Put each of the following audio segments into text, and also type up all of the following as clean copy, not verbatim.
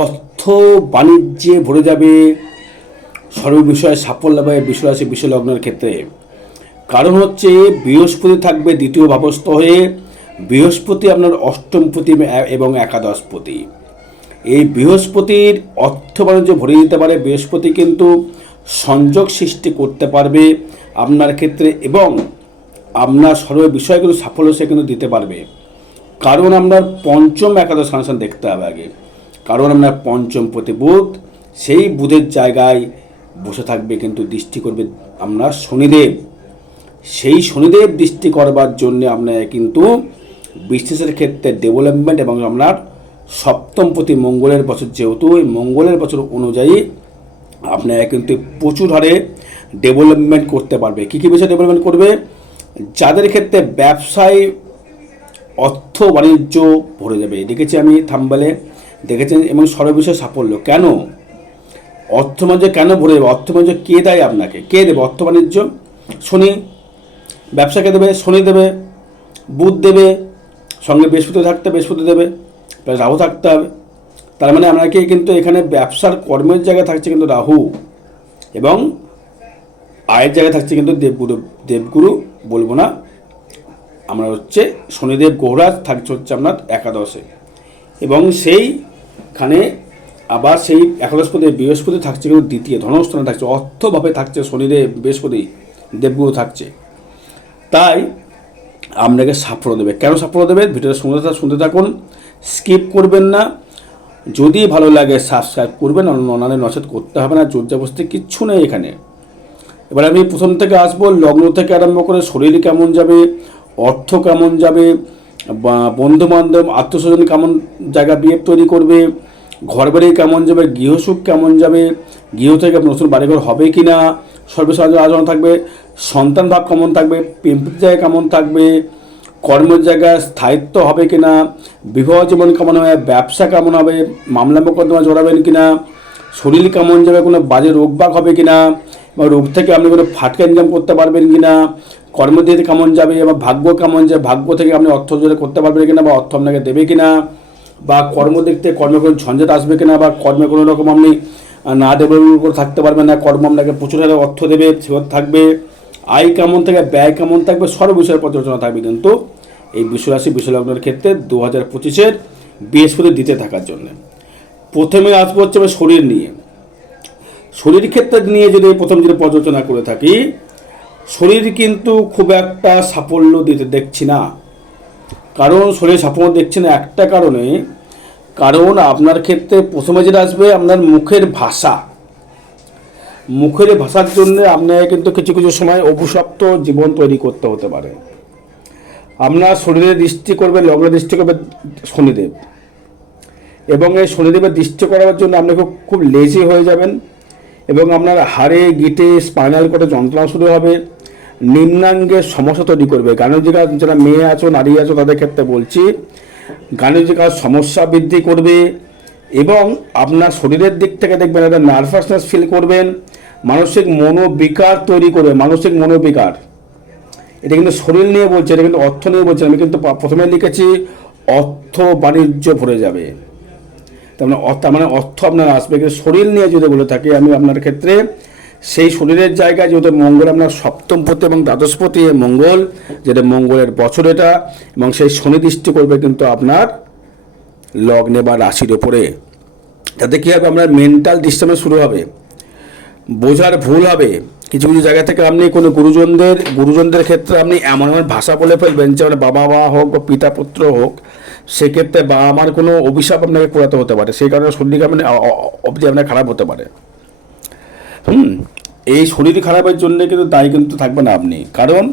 অর্থ বাণিজ্যে ভরে যাবে, সর্ব বিষয়ে সাফল্য হবে বিশ্বরাশি বিশ্বলগ্নের ক্ষেত্রে। কারণ হচ্ছে বৃহস্পতি থাকবে দ্বিতীয় ভাবস্থ হয়ে। বৃহস্পতি আপনার অষ্টমপতি এবং একাদশপতি। এই বৃহস্পতির অর্থ বাণিজ্য ভরে দিতে পারে। বৃহস্পতি কিন্তু সংযোগ সৃষ্টি করতে পারবে আপনার ক্ষেত্রে, এবং আপনার সর্ব বিষয়গুলো সাফল্য সে কিন্তু দিতে পারবে। কারণ আপনার পঞ্চম একাদশ কানেকশন দেখতে হবে আগে। কারণ আপনার পঞ্চম প্রতি বুধ, সেই বুধের জায়গায় বসে থাকবে কিন্তু দৃষ্টি করবে আপনার শনিদেব। সেই শনিদেব দৃষ্টি করবার জন্যে আপনার কিন্তু বিজনেসের ক্ষেত্রে ডেভেলপমেন্ট, এবং আপনার সপ্তম প্রতি মঙ্গলের বছর, যেহেতু এই মঙ্গলের বছর অনুযায়ী আপনারা কিন্তু প্রচুর হারে ডেভেলপমেন্ট করতে পারবে। কী কী বিষয়ে ডেভেলপমেন্ট করবে? যাদের ক্ষেত্রে ব্যবসায় অর্থ বাণিজ্য ভরে যাবে, দেখেছি আমি থাম্বনেলে দেখেছেন, এবং সর্ববিষয়ে সাফল্য। কেন অর্থ বাণিজ্য কেন ভরে যাবে? অর্থ বাণিজ্য কে দেয় আপনাকে? কে দেবে অর্থ বাণিজ্য? শনি। ব্যবসাকে দেবে শনি, দেবে বুধ, দেবে সঙ্গে বৃহস্পতি থাকতে বৃহস্পতি দেবে, প্লাস রাহু থাকতে হবে। তার মানে আপনাকে কিন্তু এখানে ব্যবসার কর্মের জায়গায় থাকছে কিন্তু রাহু, এবং আয়ের জায়গায় থাকছে কিন্তু দেবগুরু বলবো না, আমরা হচ্ছে শনিদেব গহরাজ থাকছে হচ্ছে আপনার একাদশে, এবং সেইখানে আবার সেই একাদশপতি বৃহস্পতি থাকছে কিন্তু দ্বিতীয় ধনস্থানে থাকছে, অর্থভাবে থাকছে শনিদেব বৃহস্পতি দেবগুরু থাকছে। তাই আপনাকে সাফল্য দেবে। কেন সাফল্য দেবে? ভিডিওটা শুনতে থাকুন, স্কিপ করবেন না। যদি ভালো লাগে সাবস্ক্রাইব করবেন, অন্যান্য নচেত করতে হবে না, জোর জবরদস্তি কিচ্ছু নেই এখানে। এবার আমি প্রথম থেকে আসবো, লগ্ন থেকে আরম্ভ করে শরীর কেমন যাবে, অর্থ কেমন যাবে, বন্ধুবান্ধব আত্মস্বজন কেমন জায়গা বিয়ে তৈরি করবে, ঘর বাড়ি কেমন যাবে, গৃহসুখ কেমন যাবে, গৃহ থেকে নতুন বাড়িঘর হবে কি না, সর্বসাধারণ আলোচনা থাকবে, সন্তান ভাব কেমন থাকবে, প্রেমিক জায়গা কেমন থাকবে, কর্মের জায়গায় স্থায়িত্ব হবে কি না, বিবাহ জীবন কেমন হবে, ব্যবসা কেমন হবে, মামলা মোকদ্দমা জড়াবেন কি না, শরীর কেমন যাবে, কোনো বাজে রোগবাগ হবে কি না, বা রোগ থেকে আপনি কোনো ফাটকা ইনকাম করতে পারবেন কি না, কর্মদিতে কেমন যাবে, বা ভাগ্য কেমন যাবে, ভাগ্য থেকে আপনি অর্থ জোরে করতে পারবেন কিনা, বা অর্থ আপনাকে দেবে কিনা, বা কর্মদিক থেকে কর্মে কোনো ঝঞ্ঝাট আসবে কিনা, বা কর্মে কোনো রকম আপনি না ডেভেলপমেন্ট করে থাকতে পারবেন না, কর্ম আপনাকে প্রচুর হারে অর্থ দেবে সেটা থাকবে, আয় কেমন থেকে ব্যয় কেমন থাকবে, সর্ব বিষয়ের পর্যালোচনা থাকবে কিন্তু এই বিশ্বরাশি বিশ্বলগ্নের ক্ষেত্রে 2025-এর বৃহস্পতি দিতে থাকার জন্য। প্রথমে আসবো হচ্ছে শরীর নিয়ে। শরীর ক্ষেত্রে নিয়ে যদি প্রথম যদি পর্যালোচনা করে থাকি, শরীর কিন্তু খুব একটা সাফল্য দিতে দেখছি না। কারণ শরীর সাফল্য দেখছি না একটা কারণে, কারণ আপনার ক্ষেত্রে প্রথমে যেটা আসবে আপনার মুখের ভাষা। মুখের ভাষার জন্য আপনাকে কিন্তু কিছু কিছু সময় অভিশপ্ত জীবন তৈরি করতে হতে পারে। আপনার শরীরে দৃষ্টি করবে, লগ্নে দৃষ্টি করবে শনিদেব, এবং এই শনিদেবের দৃষ্টি করার জন্য আপনি খুব লেজি হয়ে যাবেন, এবং আপনার হাড়ে গিটে স্পাইনাল কোডে যন্ত্রণা শুরু হবে, নিম্নাঙ্গের সমস্যা তৈরি করবে। গাণিতিক যারা মেয়ে আছো, নারী আছো, তাদের ক্ষেত্রে বলছি, গাণিতিক সমস্যা বৃদ্ধি করবে, এবং আপনার শরীরের দিক থেকে দেখবেন একটা নার্ভাসনেস ফিল করবেন, মানসিক মনোবিকার তৈরি করবে, মানসিক মনোবিকার। এটা কিন্তু শরীর নিয়ে বলছে, এটা কিন্তু অর্থ নিয়ে বলছে। আমি কিন্তু প্রথমে লিখেছি অর্থ বাণিজ্য ভরে যাবে, তার মানে অর্থ আপনার আসবে। কিন্তু শরীর নিয়ে যদি বলে থাকি আমি আপনার ক্ষেত্রে, সেই শরীরের জায়গায় যেহেতু মঙ্গল আপনার সপ্তমপতি এবং দ্বাদশপতি, মঙ্গল যেটা মঙ্গলের বছর এটা, এবং সেই শনি দৃষ্টি করবে কিন্তু আপনার লগ্নে বা রাশির ওপরে। তাতে কী হবে? আপনার মেন্টাল ডিস্টার্বেন্স শুরু হবে, বোঝার ভুল হবে। কিছু কিছু জায়গা থেকে আপনি কোনো গুরুজনদের ক্ষেত্রে আপনি এমন এমন ভাষা বলে ফেলবেন যে মানে বাবা মা হোক বা পিতা পুত্র হোক, সেক্ষেত্রে বাবা মার কোনো অভিশাপ আপনাকে করাতে হতে পারে, সেই কারণে শরীর মানে অবধি আপনার খারাপ হতে পারে। এই শরীর খারাপের জন্য কিন্তু দায়ী কিন্তু থাকবেন আপনি। কারণ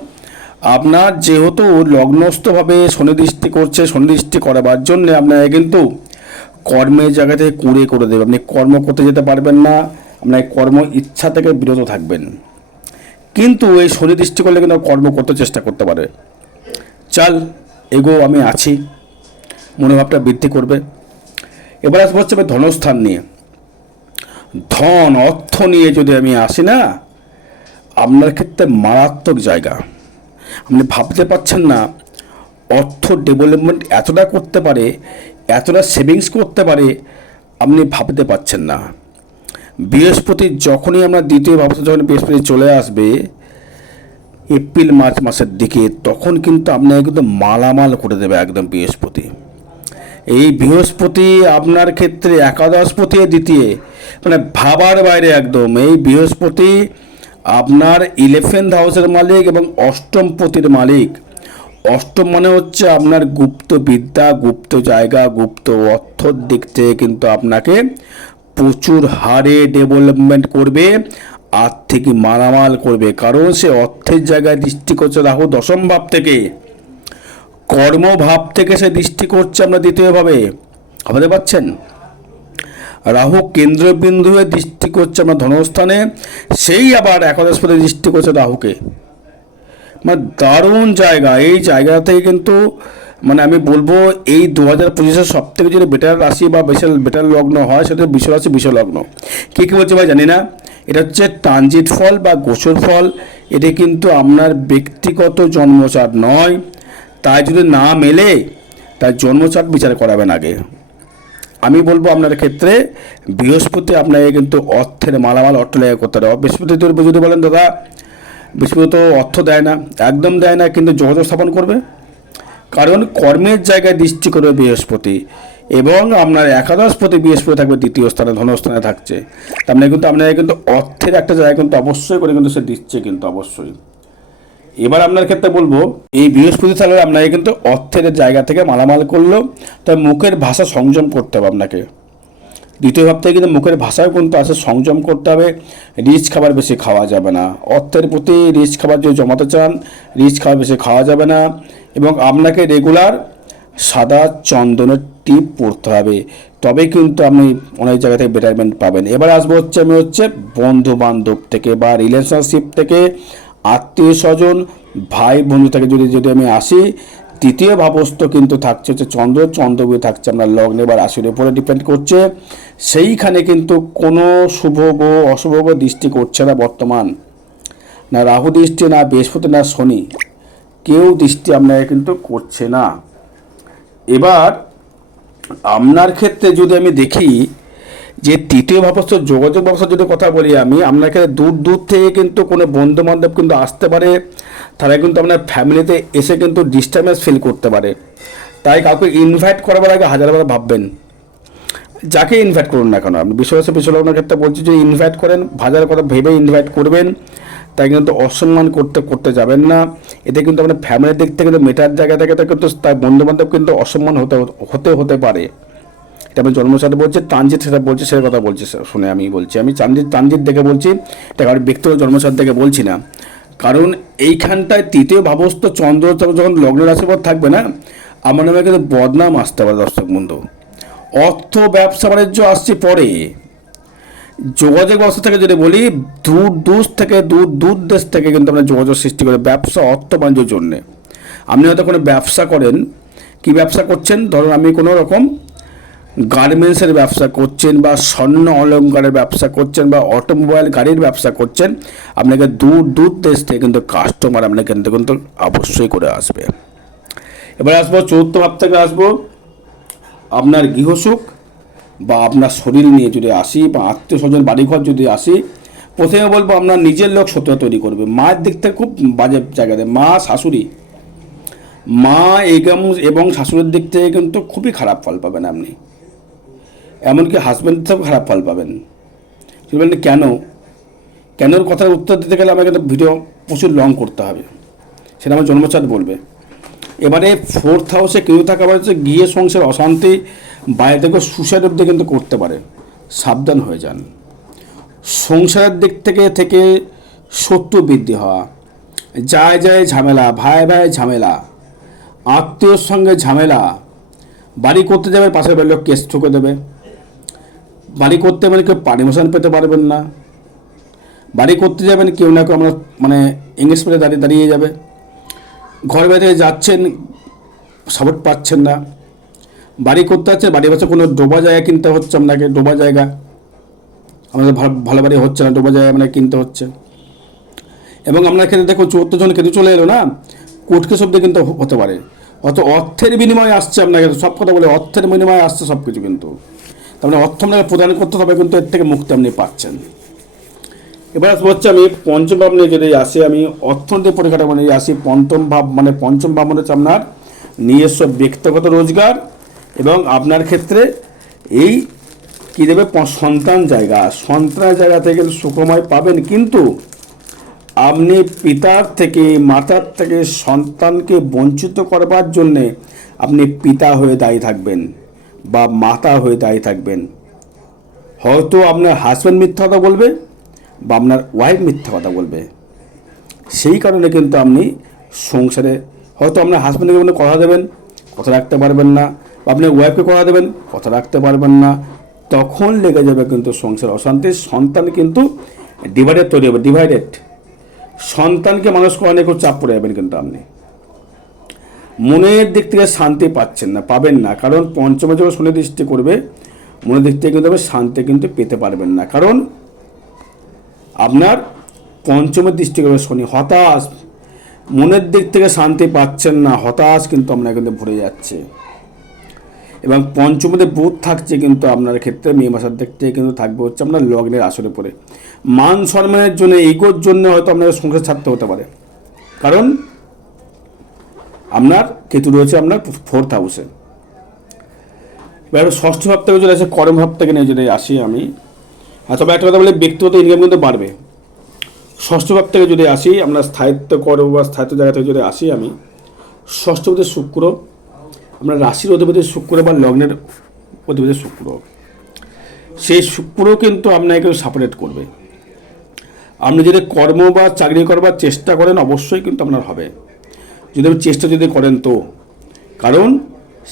আপনার যেহেতু লগ্নস্থভাবে শনিদৃষ্টি করছে, শনিদৃষ্টি করাবার জন্য আপনাকে কিন্তু কর্মের জায়গা থেকে কুঁড়ে করে দেবে। আপনি কর্ম করতে যেতে পারবেন না, আপনার কর্ম ইচ্ছা থেকে বিরত থাকবেন। কিন্তু এই শনিদৃষ্টি করলে কিন্তু কর্ম করতে চেষ্টা করতে পারে, চাল এগো আমি আছি, মনোভাবটা বৃদ্ধি করবে। এবার আসবো হচ্ছে ধনস্থান নিয়ে। ধন অর্থ নিয়ে যদি আমি আসি না, আপনার ক্ষেত্রে মারাত্মক জায়গা। আপনি ভাবতে পারছেন না, অর্থ ডেভেলপমেন্ট এতটা করতে পারে, এতটা সেভিংস করতে পারে, আপনি ভাবতে পারছেন না। বৃহস্পতি যখনই আমরা দ্বিতীয় ভাবতে যখন বৃহস্পতি চলে আসবে এপ্রিল মার্চ মাসের দিকে, তখন কিন্তু আপনাকে কিন্তু মালামাল করে দেবে একদম বৃহস্পতি। এই বৃহস্পতি আপনার ক্ষেত্রে একাদশপতি দ্বিতীয়, মানে ভাবার বাইরে একদম। এই বৃহস্পতি আপনার 11th হাউসের মালিক এবং অষ্টম পতির মালিক। অষ্টম মানে হচ্ছে আপনার গুপ্ত বিদ্যা, গুপ্ত জায়গা, গুপ্ত অর্থর দিক থেকে কিন্তু আপনাকে প্রচুর হারে ডেভেলপমেন্ট করবে, আর্থিক মালামাল করবে। কারণ সে অর্থের জায়গায় দৃষ্টি করছে রাহু দশম ভাব থেকে, কর্মভাব থেকে সে দৃষ্টি করছে আমরা দ্বিতীয়ভাবে, ভাবতে পারছেন। রাহু কেন্দ্রবিন্দু হয়ে দৃষ্টি করছে আমরা ধনস্থানে, সেই আবার একাদশপতি দৃষ্টি করছে রাহুকে। মানে দারুণ জায়গা। এই জায়গা থেকে কিন্তু মানে আমি বলবো এই 2025-এর সব থেকে যদি বেটার রাশি বা বেটার লগ্ন হয় সেটা বৃষ রাশি, বৃষ লগ্ন। কী কী বলছে ভাই জানি না, এটা হচ্ছে ট্রানজিট ফল বা গোচর ফল। এটা কিন্তু আপনার ব্যক্তিগত জন্মচার্ট নয়, তাই যদি না মেলে তার জন্মচার্ট বিচার করাবেন আগে। আমি বলবো আপনার ক্ষেত্রে বৃহস্পতি আপনাকে কিন্তু অর্থের মালামাল অট্টালিকা করতে হবে। বৃহস্পতি যদি বলেন দাদা বৃহস্পতি তো অর্থ দেয় না, একদম দেয় না, কিন্তু যোগাযোগ স্থাপন করবে। কারণ কর্মের জায়গায় দৃষ্টি করবে বৃহস্পতি, এবং আপনার একাদশপতি বৃহস্পতি থাকবে দ্বিতীয় স্থানে, ধনস্থানে থাকছে। তার মানে কিন্তু আপনাকে কিন্তু অর্থের একটা জায়গা কিন্তু অবশ্যই করে কিন্তু সে দিচ্ছে কিন্তু অবশ্যই। এবার আপনার ক্ষেত্রে বলবো এই বৃহস্পতি থাকলে আপনাকে কিন্তু অর্থের জায়গা থেকে মালামাল করলো, তাই মুখের ভাষা সংযম করতে হবে আপনাকে। দ্বিতীয় ভাব থেকে কিন্তু মুখের ভাষাও কিন্তু আসে সংযম করতে হবে। রিচ খাবার বেশি খাওয়া যাবে না, অর্থের প্রতি রিচ খাবার যদি জমাতে চান রিচ খাবার বেশি খাওয়া যাবে না, এবং আপনাকে রেগুলার সাদা চন্দনের টিপ পরতে হবে, তবেই কিন্তু আপনি অনেক জায়গা থেকে বেটারমেন্ট পাবেন। এবার আসবো হচ্ছে আমি বন্ধু বান্ধব থেকে বা রিলেশনশিপ থেকে, আত্মীয় স্বজন, ভাই বন্ধু থেকে যদি আমি আসি, তৃতীয় ভাবস্থ কিন্তু থাকছে হচ্ছে চন্দ্রবি থাকছে আপনার লগ্নে বা রাশির উপরে ডিপেন্ড করছে। সেইখানে কিন্তু কোনো শুভ গ্রহ অশুভ গ্রহ দৃষ্টি করছে না বর্তমান, না রাহু দৃষ্টি, না বৃহস্পতি, না শনি, কেউ দৃষ্টি আপনাকে কিন্তু করছে না। এবার আপনার ক্ষেত্রে যদি আমি দেখি যে তৃতীয় ভাবস্থ যোগাযোগ ব্যবস্থার যদি কথা বলি আমি, আপনাকে দূর থেকে কিন্তু কোনো বন্ধু বান্ধব কিন্তু আসতে পারে, তারা কিন্তু আপনার ফ্যামিলিতে এসে কিন্তু ডিস্টার্বেন্স ফিল করতে পারে। তাই কাউকে ইনভাইট করাবার আগে হাজারবার ভাববেন, যাকে ইনভাইট করুন না কেন। আপনি বিশ্বলগ্নের ক্ষেত্রে বলছি যে ইনভাইট করেন, হাজার কথা ভেবে ইনভাইট করবেন, তাই কিন্তু অসম্মান করতে যাবেন না। এতে কিন্তু আপনার ফ্যামিলির দিক থেকে কিন্তু মেটার জায়গা থেকে কিন্তু তার বন্ধুবান্ধব কিন্তু অসম্মান হতে পারে। এটা আমি জন্মসাথে বলছি, ট্রানজিট সেটা বলছি, সেটা কথা বলছি শুনে আমি বলছি, আমি ট্রানজিট দেখে বলছি, এটা কারণ ব্যক্তিগত জন্মসাথ দেখে বলছি না। কারণ এইখানটায় তৃতীয় ভাবস্থ চন্দ্র যখন লগ্নের আশীর্বাদ থাকবে না, আমার নামে কিন্তু বদনাম আসতে পারে দর্শক বন্ধু। অর্থ ব্যবসা বাণিজ্য আসছে পরে, যোগাযোগ ব্যবস্থা থেকে যদি বলি দূর দেশ থেকে কিন্তু আপনার যোগাযোগ সৃষ্টি করে ব্যবসা অর্থ বাণিজ্যের জন্যে। আপনি হয়তো কোনো ব্যবসা করেন, কি ব্যবসা করছেন, ধরুন আমি কোনো রকম গার্মেন্টসের ব্যবসা করছেন, বা স্বর্ণ অলঙ্কারের ব্যবসা করছেন, বা অটোমোবাইল গাড়ির ব্যবসা করছেন, আপনাকে দূর দেশ থেকে কিন্তু কাস্টমার আপনাকে কিন্তু অবশ্যই করে আসবে। এবার আসবো চতুর্থ ভাব থেকে আসবো আপনার গৃহসুখ বা আপনার শরীর নিয়ে যদি আসি, বা আত্মীয় স্বজন বাড়িঘর যদি আসি, প্রথমে বলবো আপনার নিজের লোক শত্রুতা তৈরি করবে। মায়ের দিক থেকে খুব বাজে জায়গাতে, মা এবং শাশুড়ির দিক থেকে কিন্তু খুবই খারাপ ফল পাবেন আপনি, এমনকি হাজব্যান্ড থেকেও খারাপ ফল পাবেন। বলবেন কেনর কথার উত্তর দিতে গেলে আমাকে কিন্তু ভিডিও প্রচুর লং করতে হবে, সেটা আমার জন্মচার্ট বলবে। এবারে 4th হাউসে কেউ থাকা হচ্ছে গিয়ে সংসার অশান্তি, বাইরে থেকে সুসাইড অব্দি কিন্তু করতে পারে, সাবধান হয়ে যান। সংসারের দিক থেকে শত্রু বৃদ্ধি হওয়া, যায় ঝামেলা, ভাই ঝামেলা, আত্মীয়র সঙ্গে ঝামেলা, বাড়ি করতে যাবে পাশের বাড়ির লোক কেস ঠুকে দেবে, বাড়ি করতে মানে কেউ পারমিশন পেতে পারবেন না, বাড়ি করতে যাবেন কেউ না কেউ আমরা ইংলিশ মিডিয়ামে দাঁড়িয়ে যাবে, ঘর বাইরে যাচ্ছেন সাপোর্ট পাচ্ছেন না, বাড়ি করতে যাচ্ছেন বাড়ির পাশে কোনো ডোবা জায়গা কিনতে হচ্ছে আপনাকে, ডোবা জায়গা আমাদের ভালো বাড়ি হচ্ছে না, ডোবা জায়গা আপনাকে কিনতে হচ্ছে। এবং আপনার ক্ষেত্রে দেখুন 14 জন কেতু চলে এলো না, কোর্ট কেস অব্দি কিন্তু হতে পারে। অর্থের বিনিময়ে আসছে আপনাকে, সব কথা বলে অর্থের বিনিময়ে আসছে সব কিছু কিন্তু। তার মানে অর্থ আপনাকে প্রদান করতে হবে, কিন্তু এর থেকে মুক্তি আপনি পাচ্ছেন। এবার হচ্ছে আমি পঞ্চম ভাব নিয়ে যদি আসি, আমি অর্থনৈতিক পরিকাঠামো নিয়ে আসি। পঞ্চম ভাব মানে হচ্ছে আপনার নিজস্ব ব্যক্তিগত রোজগার, এবং আপনার ক্ষেত্রে এই কী দেবে, সন্তানের জায়গা থেকে সুখময় পাবেন, কিন্তু আপনি পিতার থেকে মাতার থেকে সন্তানকে বঞ্চিত করবার জন্যে আপনি পিতা হয়ে দায়ী থাকবেন বা মাতা হয়ে দায়ী থাকবেন। হয়তো আপনার হাজব্যান্ড মিথ্যা কথা বলবে বা আপনার ওয়াইফ মিথ্যা কথা বলবে, সেই কারণে কিন্তু আপনি সংসারে হয়তো আপনার হাজব্যান্ডকে আপনি কথা দেবেন, কথা রাখতে পারবেন না, বা আপনি ওয়াইফকে কথা দেবেন, কথা রাখতে পারবেন না, তখন লেগে যাবে কিন্তু সংসার অশান্তি। সন্তান কিন্তু ডিভাইডেড সন্তানকে মানুষ করানো খুব চাপ পড়ে যাবেন, কিন্তু আপনি মনের দিক থেকে শান্তি পাবেন না, কারণ পঞ্চমে যখন শনি দৃষ্টি করবে, মনের দিক থেকে কিন্তু শান্তি কিন্তু পেতে পারবেন না, কারণ আপনার পঞ্চমের দৃষ্টি করবে শনি। হতাশ, মনের দিক থেকে শান্তি পাচ্ছেন না, হতাশ কিন্তু আপনার কিন্তু ভরে যাচ্ছে। এবং পঞ্চমতে বুধ থাকছে কিন্তু আপনার ক্ষেত্রে মে মাসের দিক থেকে কিন্তু থাকবে হচ্ছে আপনার লগ্নের আসরে পড়ে। মান সম্মানের জন্য, ইগোর জন্য হয়তো আপনাকে সংসার ছাড়তে হতে পারে, কারণ আপনার কেতু রয়েছে আপনার 4th হাউসে। এবার ষষ্ঠ ভাব থেকে যদি আসে, কর্ম ভাব থেকে নিয়ে যদি আসি আমি, তবে একটা কথা বলে, ব্যক্তিগত ইনকাম কিন্তু বাড়বে। ষষ্ঠ ভাব থেকে যদি আসি, আমরা স্থায়িত্ব কর্ম বা স্থায়িত্ব জায়গা থেকে যদি আসি, আমি ষষ্ঠপতি শুক্র, আমরা রাশির অধিপতি শুক্র বা লগ্নের অধিপতি শুক্র, সেই শুক্র কিন্তু আপনাকে সাপোর্ট করবে। আপনি যদি কর্ম বা চাকরি করবার চেষ্টা করেন, অবশ্যই কিন্তু আপনার হবে, যদি আপনি চেষ্টা করেন তো, কারণ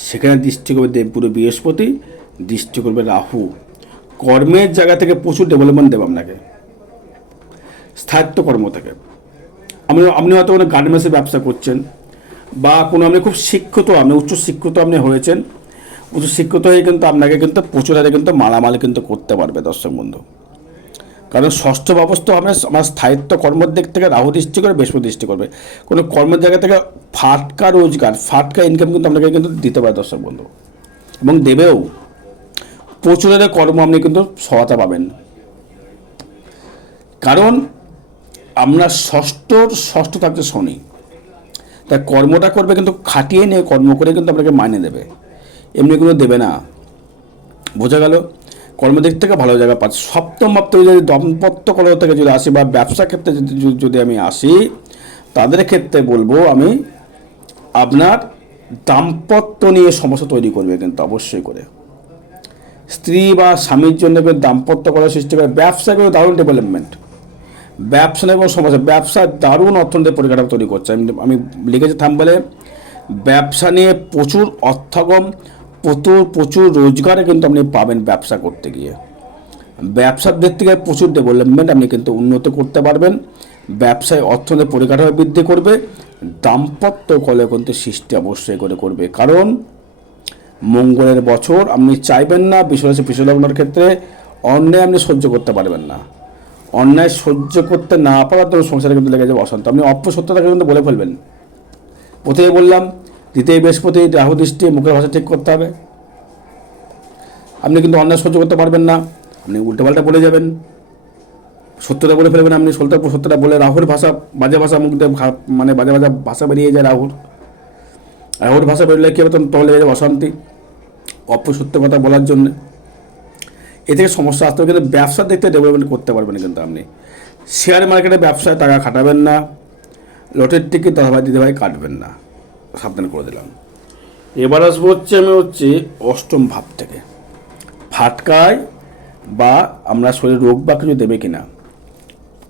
সেখানে দৃষ্টি করবে দেবগুরু বৃহস্পতি, দৃষ্টি করবে রাহু। কর্মের জায়গা থেকে প্রচুর ডেভেলপমেন্ট দেবে আপনাকে, স্থায়িত্ব কর্ম থেকে। আপনি হয়তো কোনো গার্মেন্টসের ব্যবসা করছেন, বা কোনো আপনি খুব শিক্ষিত, আপনি উচ্চশিক্ষিত আপনি হয়েছেন, উচ্চশিক্ষিত হয়ে কিন্তু আপনাকে কিন্তু প্রচুর হারে কিন্তু মালামাল কিন্তু করতে পারবে দর্শক বন্ধু। কারণ ষষ্ঠ ব্যবস্থা আমার স্থায়িত্ব কর্মের দিক থেকে রাহু দৃষ্টি করে, বৃহস্পতি দৃষ্টি করবে। কোনো কর্মের জায়গা থেকে ফাটকা রোজগার, ফাটকা ইনকাম কিন্তু আপনাকে কিন্তু দিতে পারে দর্শক বন্ধু, এবং দেবেও। প্রচুরের কর্ম আপনি কিন্তু সহায়তা পাবেন, কারণ আপনার ষষ্ঠ থাকছে শনি, তাই কর্মটা করবে কিন্তু খাটিয়ে নিয়ে কর্ম করে কিন্তু আপনাকে মাইনে দেবে, এমনি কোনো দেবে না। বোঝা গেল? কর্মদিক থেকে ভালো জায়গা পাচ্ছে। সপ্তম ভাব থেকে যদি দাম্পত্য কলহ থেকে যদি আসি, বা ব্যবসা ক্ষেত্রে যদি আমি আসি, তাদের ক্ষেত্রে বলবো আমি, আপনার দাম্পত্য নিয়ে সমস্যা তৈরি করবে কিন্তু অবশ্যই করে। স্ত্রী বা স্বামীর জন্য দাম্পত্য কলহ সৃষ্টি করে। ব্যবসায় কোনো দারুণ ডেভেলপমেন্ট, ব্যবসা নিয়ে কোনো সমস্যা, ব্যবসায় দারুণ অর্থনৈতিক পরিকাঠামো তৈরি করছে। আমি লিখেছি থাম্বনেলে, ব্যবসা নিয়ে প্রচুর অর্থাগম, প্রচুর রোজগারে কিন্তু আপনি পাবেন ব্যবসা করতে গিয়ে। ব্যবসার দিক থেকে প্রচুর ডেভেলপমেন্ট, আপনি কিন্তু উন্নত করতে পারবেন। ব্যবসায় অর্থনৈতিক পরিকাঠামো বৃদ্ধি করবে। দাম্পত্য কলহ কিন্তু সৃষ্টি অবশ্যই করবে, কারণ মঙ্গলের বছর। আপনি চাইবেন না বিশ্বলগ্নের ক্ষেত্রে অন্যায় আপনি সহ্য করতে পারবেন না। অন্যায় সহ্য করতে না পারার জন্য সংসারে কিন্তু লেগে যাবে অশান্তি। আপনি অপসত্যতাকে কিন্তু বলে ফেলবেন। প্রথমে বললাম, দ্বিতীয় বৃহস্পতি, রাহু দৃষ্টি, মুখের ভাষা ঠিক করতে হবে। আপনি কিন্তু অন্যায় সহ্য করতে পারবেন না, আপনি উল্টোপাল্টা বলে যাবেন, সত্যতা বলে ফেলবেন। আপনি সত্যটা বলে রাহুর ভাষা, বাজে ভাষা, মুখ দিয়ে মানে বাজে ভাষা বেরিয়ে যায় রাহুর ভাষা বেরোলে কী হবে, তখন লেগে যাবে অশান্তি, অপসত্য কথা বলার জন্য। এ থেকে সমস্যা আসতে হবে। কিন্তু ব্যবসার দিক থেকে ডেভেলপমেন্ট করতে পারবেন কিন্তু আপনি। শেয়ার মার্কেটে ব্যবসায় টাকা খাটাবেন না, লটের টিকিট দিদিভাই কাটবেন না, সাবধান করে দিলাম। এবার আসবো আমি অষ্টম ভাব থেকে। ফাটকায় বা আমরা শরীরে রোগ বা কিছু দেবে কিনা,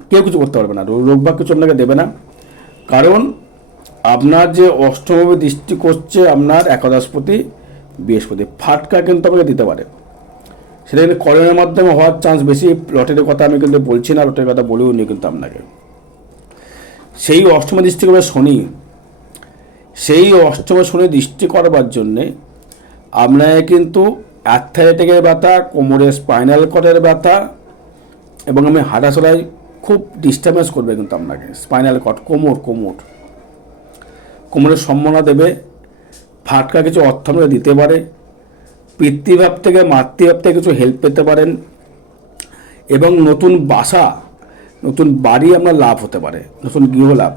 কেউ কিছু করতে পারবে না, রোগ বা কিছু আপনাকে দেবে না, কারণ আপনার যে অষ্টমভাবে দৃষ্টি করছে আপনার একাদশপতি বৃহস্পতি। ফাটকা কিন্তু আপনাকে দিতে পারে, সেটা কিন্তু কর্মের মাধ্যমে হওয়ার চান্স বেশি। লটারির কথা আমি কিন্তু বলছি না, লটারির কথা বলেও নি কিন্তু আপনাকে। সেই অষ্টম দৃষ্টি করবে শনি, সেই অষ্টম শনি দৃষ্টি করবার জন্যে আপনাকে কিন্তু অ্যাথলেটিকের ব্যথা, কোমরের স্পাইনাল কর্ডের ব্যথা, এবং আমি হাঁটাচলায় খুব ডিস্টার্বেন্স করবে কিন্তু আপনাকে। স্পাইনাল কর্ড, কোমরের সম্ভাবনা দেবে। ফাটকা কিছু অর্থ দিতে পারে, পিতৃভাব থেকে মাতৃভাব থেকে কিছু হেল্প পেতে পারেন, এবং নতুন বাসা, নতুন বাড়ি আপনার লাভ হতে পারে, নতুন গৃহ লাভ।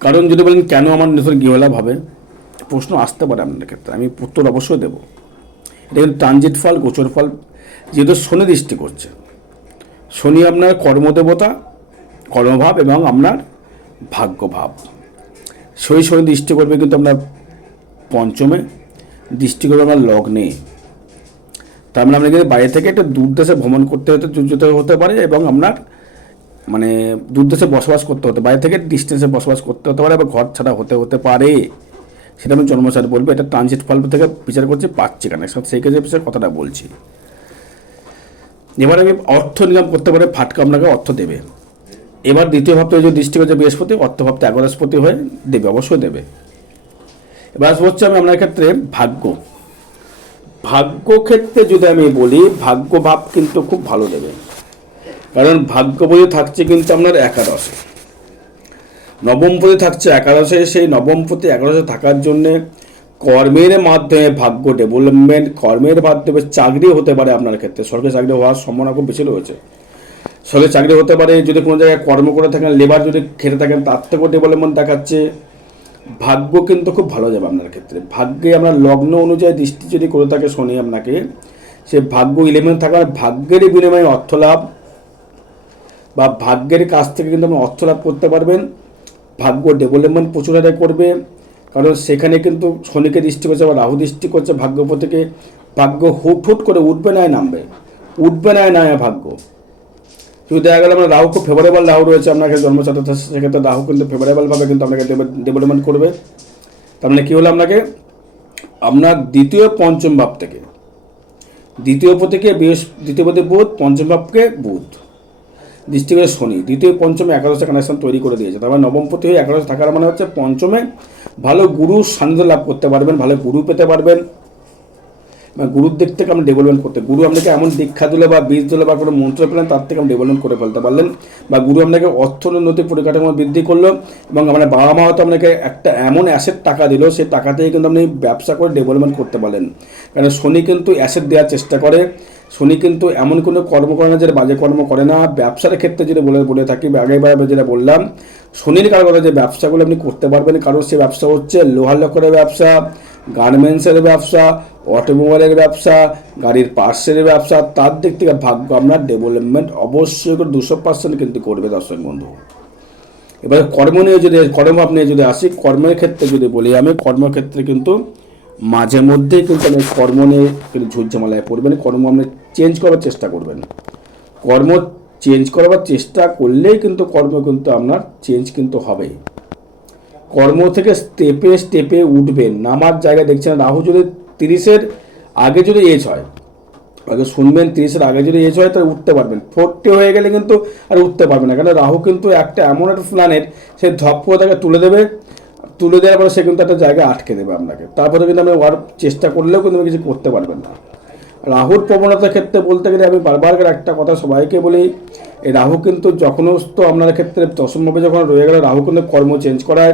কারণ যদি বলেন কেন আমার নতুন গৃহ লাভ হবে, প্রশ্ন আসতে পারে আপনাদের ক্ষেত্রে, আমি উত্তর অবশ্যই দেবো। এটা কিন্তু ট্রানজিট ফল, গোচর ফল, যেহেতু শনি দৃষ্টি করছে। শনি আপনার কর্মদেবতা, কর্মভাব এবং আপনার ভাগ্যভাব। শনি দৃষ্টি করবে কিন্তু আপনার পঞ্চমে, দৃষ্টি করবে আপনার লগ্নে। তার মানে আপনাকে বাইরে থেকে একটা দূরদেশে ভ্রমণ করতে হতে পারে, এবং আপনার মানে দূরদেশে বসবাস করতে হতে, বাইরে থেকে ডিস্টেন্সে বসবাস করতে হতে পারে, বা ঘর ছাড়া হতে পারে। সেটা আমি জন্মসার বলবো। এটা ট্রানজিট ফল থেকে বিচার করছি, পাচ্ছি কানেকশন, সেই ক্ষেত্রে বিষয়ে কথাটা বলছি। এবার আমি অর্থ নিলাম করতে পারে, ফাটকা আপনাকে অর্থ দেবে। এবার দ্বিতীয় ভাবতে যদি দৃষ্টি করছে বৃহস্পতি, অর্থ ভাবতে একাদশপতি হয়ে দেবে, অবশ্যই দেবে। এবার হচ্ছে আমি আপনার ক্ষেত্রে ভাগ্য ক্ষেত্রে যদি আমি বলি, ভাগ্য ভাব কিন্তু খুব ভালো দেবে। কারণ ভাগ্যপতি থাকছে কিন্তু আপনার একাদশে, নবমপতি থাকছে একাদশে। সেই নবমপতি একাদশে থাকার জন্যে কর্মের মাধ্যমে ভাগ্য ডেভেলপমেন্ট, কর্মের মাধ্যমে চাকরি হতে পারে আপনার ক্ষেত্রে। সরকারি চাকরি হওয়ার সম্ভাবনা খুব বেশি রয়েছে। সরকারি চাকরি হতে পারে, যদি কোনো জায়গায় কর্ম করে থাকেন, লেবার যদি খেটে থাকেন, তার থেকেও ডেভেলপমেন্ট দেখাচ্ছে। ভাগ্য কিন্তু খুব ভালো যাবে আপনার ক্ষেত্রে। ভাগ্যে আপনার লগ্ন অনুযায়ী দৃষ্টি যদি করে থাকে শনি আপনাকে, সে ভাগ্য 11 থাকার ভাগ্যের বিনিময়ে অর্থ লাভ, বা ভাগ্যের কাছ থেকে কিন্তু আপনি অর্থ লাভ করতে পারবেন। ভাগ্য ডেভেলপমেন্ট প্রচুর হারে করবে, কারণ সেখানে কিন্তু শনিকে দৃষ্টি করছে বা রাহু দৃষ্টি করছে ভাগ্যপতিকে। ভাগ্য হুট করে উঠবে না নামবে, উঠবে না ভাগ্য। যদি দেখা গেল আপনার রাহু খুব ফেভারেবল রাহু রয়েছে আপনাকে জন্মসাথে, সেক্ষেত্রে রাহু কিন্তু ফেভারেবলভাবে কিন্তু আপনাকে ডেভেলপমেন্ট করবে। তার মানে কী হলো, আপনার দ্বিতীয় পঞ্চম ভাব থেকে, দ্বিতীয় পতিকে দ্বিতীয় পতি বুধ, পঞ্চম ভাবকে বুধ দৃষ্টি করে শনি, দ্বিতীয় পঞ্চমে একাদশে কানেকশন তৈরি করে দিয়েছে। তারপর নবমপতি হয়ে একাদশে থাকার মানে হচ্ছে পঞ্চমে ভালো গুরুর সান্নিধ্য লাভ করতে পারবেন, ভালো গুরু পেতে পারবেন। গুরুর দিক থেকে আপনি ডেভেলপমেন্ট করতে, গুরু আপনাকে এমন দীক্ষা দিলে বা বীজ দিলে বা কোনো মন্ত্র পেলেন, তার থেকে আপনি ডেভেলপমেন্ট করে ফেলতে পারলেন। বা গুরু আপনাকে অর্থনৈতিক পরিকাঠামো বৃদ্ধি করলো, এবং আপনার বাবা মা হয়তো আপনাকে একটা এমন অ্যাসেট টাকা দিল, সেই টাকা থেকে কিন্তু আপনি ব্যবসা করে ডেভেলপমেন্ট করতে পারলেন। কারণ শনি কিন্তু অ্যাসেট দেওয়ার চেষ্টা করে। শনি কিন্তু এমন কোনো কর্ম করে না যেটা বাজে কর্ম করে না। ব্যবসার ক্ষেত্রে যেটা বলে থাকি, আগেবার যেটা বললাম, শনির কারণে যে ব্যবসাগুলো আপনি করতে পারবেন, কারণ সে ব্যবসা হচ্ছে লোহার লক্করের ব্যবসা, গার্মেন্টসের ব্যবসা, অটোমোবাইলের ব্যবসা, গাড়ির পার্টসের ব্যবসা। তার দিক থেকে ভাগ্য আপনার ডেভেলপমেন্ট অবশ্যই 200% কিন্তু করবে দর্শক বন্ধু। এবার কর্মভাব নিয়ে যদি আসি, কর্মের ক্ষেত্রে যদি বলি, আমি কর্মক্ষেত্রে কিন্তু মাঝে মধ্যেই কিন্তু আপনি কর্ম নিয়ে কিন্তু ঝুটঝামেলায় পড়বেন। কর্ম আপনি চেঞ্জ করার চেষ্টা করবেন। কর্ম চেঞ্জ করবার চেষ্টা করলেই কিন্তু কর্ম কিন্তু আপনার চেঞ্জ কিন্তু হবেই। কর্ম থেকে স্টেপে উঠবেন, নামার জায়গায় দেখছেন। রাহু যদি 30-এর আগে যদি এজ হয়, আগে শুনবেন, 30-এর আগে যদি এজ হয় তাহলে উঠতে পারবেন। 40 হয়ে গেলে কিন্তু আর উঠতে পারবেন না, কারণ রাহু কিন্তু এমন একটা প্ল্যানেট, সে ধপ করে তাকে তুলে দেওয়ার পরে সে কিন্তু একটা জায়গায় আটকে দেবে আপনাকে। তারপরে কিন্তু আপনি ওয়ার চেষ্টা করলেও কিন্তু কিছু করতে পারবেন না। রাহুর প্রবণতার ক্ষেত্রে বলতে গেলে আমি বারবার একটা কথা সবাইকে বলি, এই রাহু কিন্তু যখনস্ত আপনার ক্ষেত্রে দশমভাবে যখন রয়ে গেলে, রাহু কিন্তু কর্ম চেঞ্জ করায়,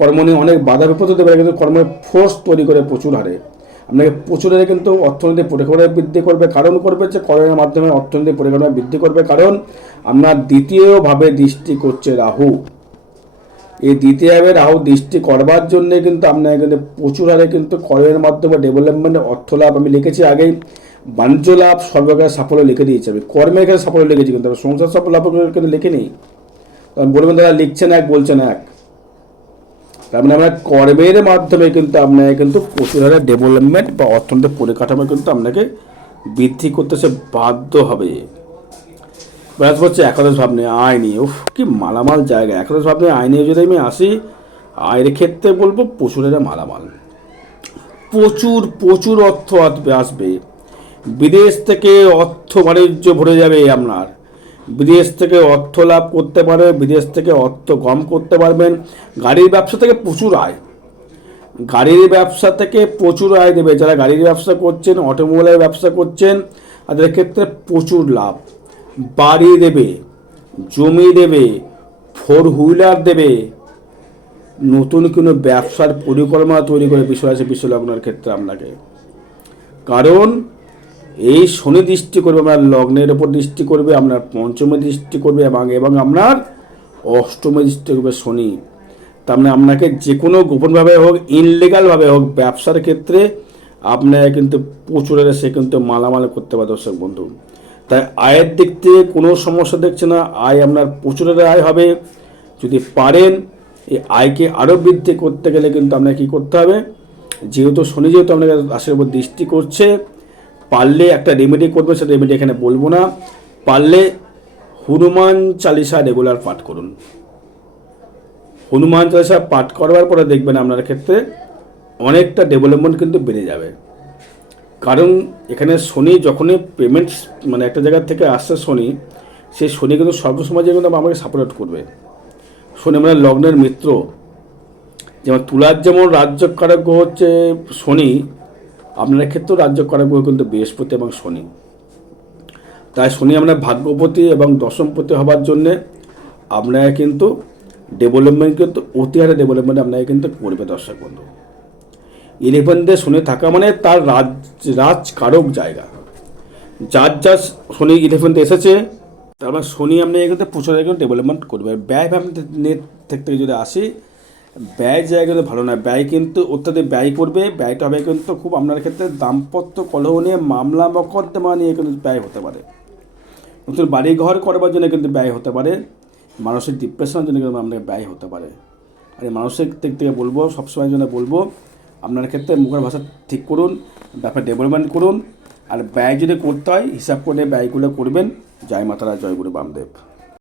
কর্ম নিয়ে অনেক বাধা বিপত্তি দেবে, কিন্তু কর্মের ফোর্স তৈরি করে প্রচুর হারে আপনাকে প্রচুর হারে কিন্তু অর্থনৈতিক পরিকাঠামো বৃদ্ধি করবে। কারণ করবে যে কর্মের মাধ্যমে অর্থনৈতিক পরিকাঠামো বৃদ্ধি করবে, কারণ আপনার দ্বিতীয়ভাবে দৃষ্টি করছে রাহু। এই দ্বিতীয়ভাবে রাহু দৃষ্টি করবার জন্যে কিন্তু আপনাকে কিন্তু প্রচুর হারে কিন্তু কর্মের মাধ্যমে ডেভেলপমেন্ট, অর্থ লাভ। আমি লিখেছি আগেই, বাণিজ্য লাভ, সর্বকার সাফল্য লিখে দিয়েছি আমি। কর্মের ক্ষেত্রে সাফল্য লিখেছি, কিন্তু সংসার সাফল্য কিন্তু লিখিনি। বলবেন দাদা লিখছেন এক, বলছেন এক। তার মানে আমরা কর্মের মাধ্যমে কিন্তু আপনাকে কিন্তু প্রচুর হারে ডেভেলপমেন্ট বা অর্থনৈতিক পরিকাঠামো কিন্তু আপনাকে বৃদ্ধি করতে সে বাধ্য হবে। ব্যাস হচ্ছে একাদশ ভাব নিয়ে, আয় নিয়ে, কি মালামাল জায়গা। একাদশ ভাব নিয়ে আয় নিয়ে যদি আমি আসি, আয়ের ক্ষেত্রে বলবো প্রচুর হারে মালামাল, প্রচুর অর্থ আসবে। বিদেশ থেকে অর্থ বাণিজ্য ভরে যাবে আপনার। বিদেশ থেকে অর্থ লাভ করতে পারবে, বিদেশ থেকে অর্থ কম করতে পারবেন। গাড়ির ব্যবসা থেকে প্রচুর আয়, গাড়ির ব্যবসা থেকে প্রচুর আয় দেবে। যারা গাড়ির ব্যবসা করছেন, অটোমোবাইলের ব্যবসা করছেন, তাদের ক্ষেত্রে প্রচুর লাভ। বাড়ি দেবে, জমি দেবে, 4 হুইলার দেবে, নতুন কোনো ব্যবসার পরিকল্পনা তৈরি করে বিষয় আছে বিশ্বলগ্নের ক্ষেত্রে আপনাকে। কারণ এই শনি দৃষ্টি করবে আপনার লগ্নের ওপর দৃষ্টি করবে, আপনার পঞ্চমে দৃষ্টি করবে এবং আপনার অষ্টমে দৃষ্টি করবে শনি। তার মানে আপনাকে যে কোনো গোপনভাবে হোক, ইনলিগালভাবে হোক, ব্যবসার ক্ষেত্রে আপনাকে কিন্তু প্রচুরের সে কিন্তু মালামাল করতে পারে দর্শক বন্ধু। তাই আয়ের দিক থেকে কোনো সমস্যা দেখছে না, আয় আপনার প্রচুরের আয় হবে। যদি পারেন এই আয়কে আরও বৃদ্ধি করতে গেলে কিন্তু আপনাকে কী করতে হবে, যেহেতু শনি যেহেতু আপনাকে রাশির উপর দৃষ্টি করছে, পারলে একটা রেমেডি করবে, সেটা রেমেডি এখানে বলবো না, পারলে হনুমান চালিসা রেগুলার পাঠ করুন। হনুমান চালিসা পাঠ করবার পরে দেখবেন আপনার ক্ষেত্রে অনেকটা ডেভেলপমেন্ট কিন্তু বেড়ে যাবে। কারণ এখানে শনি যখনই পেমেন্ট মানে একটা জায়গা থেকে আসছে শনি, সেই শনি কিন্তু সর্বসমাজে কিন্তু আমাকে সাপোর্ট করবে। শনি মানে লগ্নের মিত্র, যেমন তুলার যেমন রাজ্যকারক গ্রহ হচ্ছে শনি, আপনার ক্ষেত্রেও রাজ্যকারক গ্রহ কিন্তু বৃহস্পতি এবং শনি। তাই শনি আপনার ভাগ্যপতি এবং দশমপতি হবার জন্যে আপনাকে কিন্তু ডেভেলপমেন্ট কিন্তু অতি হারে ডেভেলপমেন্ট আপনাকে কিন্তু করবে দর্শক বন্ধু। 11 শনি থাকা মানে তার রাজকারক জায়গা, যার শনি 11 এসেছে, তার মানে শনি আপনি কিন্তু প্রচুর জায়গায় ডেভেলপমেন্ট করবে। ব্যয় নেট থেকে যদি আসি, ব্যয় জায়গা কিন্তু ভালো নয়, ব্যয় কিন্তু অত্যাধিক ব্যয় করবে। ব্যয়টা হবে কিন্তু খুব আপনার ক্ষেত্রে দাম্পত্য কলহ নিয়ে, মামলা মকদ্দমা নিয়ে কিন্তু ব্যয় হতে পারে। নতুন বাড়ি ঘর করবার জন্য কিন্তু ব্যয় হতে পারে, মানসিক ডিপ্রেশনের জন্য কিন্তু আপনাকে ব্যয় হতে পারে। আর এই মানসিক দিক থেকে বলবো, সবসময়ের জন্য বলবো, আপনার ক্ষেত্রে মুখের ভাষা ঠিক করুন, ব্যাপার ডেভেলপমেন্ট করুন। আর ব্যয় যদি করতে হয় হিসাব করে ব্যয়গুলো করবেন। জয় মাতারা, জয় গুরু বামদেব।